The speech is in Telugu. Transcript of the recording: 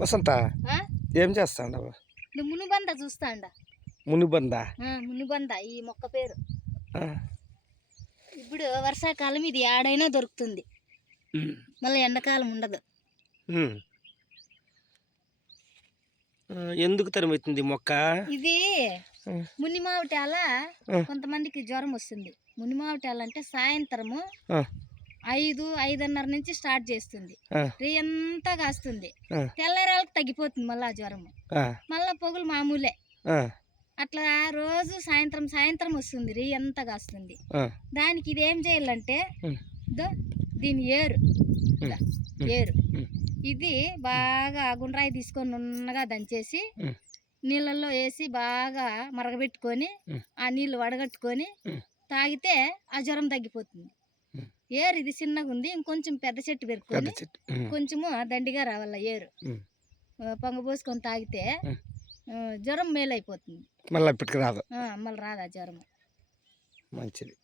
వసంత ఆ? ఏం చేస్తాండవు? ఇది మునుబంద చూస్తాండ. మునిబంద. మునుబంద ఈ మొక్క పేరు. ఇప్పుడు వర్షాకాలం ఇది ఆడైనా దొరుకుతుంది, మళ్ళీ ఎండాకాలం ఉండదు. ఎందుకు తరమవుతుంది మొక్క? ఇది ముని మావిటాల కొంతమందికి జ్వరం వస్తుంది. ముని మావిటాల అంటే సాయంత్రము 5-5:30 నుంచి స్టార్ట్ చేస్తుంది, రేయంతా కాస్తుంది. తెల్లారాలకు తగ్గిపోతుంది మళ్ళీ ఆ జ్వరము. మళ్ళా పొగులు మామూలే. అట్లా రోజు సాయంత్రం సాయంత్రం వస్తుంది, రేయంతా కాస్తుంది. దానికి ఇది ఏం చేయాలంటే దీని ఏరు ఇది బాగా గుండ్రాయి తీసుకొని నున్నగా దంచేసి నీళ్ళల్లో వేసి బాగా మరగబెట్టుకొని ఆ నీళ్ళు వడగట్టుకొని తాగితే ఆ జ్వరం తగ్గిపోతుంది. ఏరు ఇది చిన్నగా ఉంది, ఇంకొంచెం పెద్ద చెట్టు పెరుక్కొని కొంచెము దండిగా రావాల ఏరు పొంగబోసుకొని తాగితే జ్వరం మేలైపోతుంది. మళ్ళీ ఇప్పటికి రాదు, మళ్ళీ రాదు ఆ జ్వరం. మంచిది.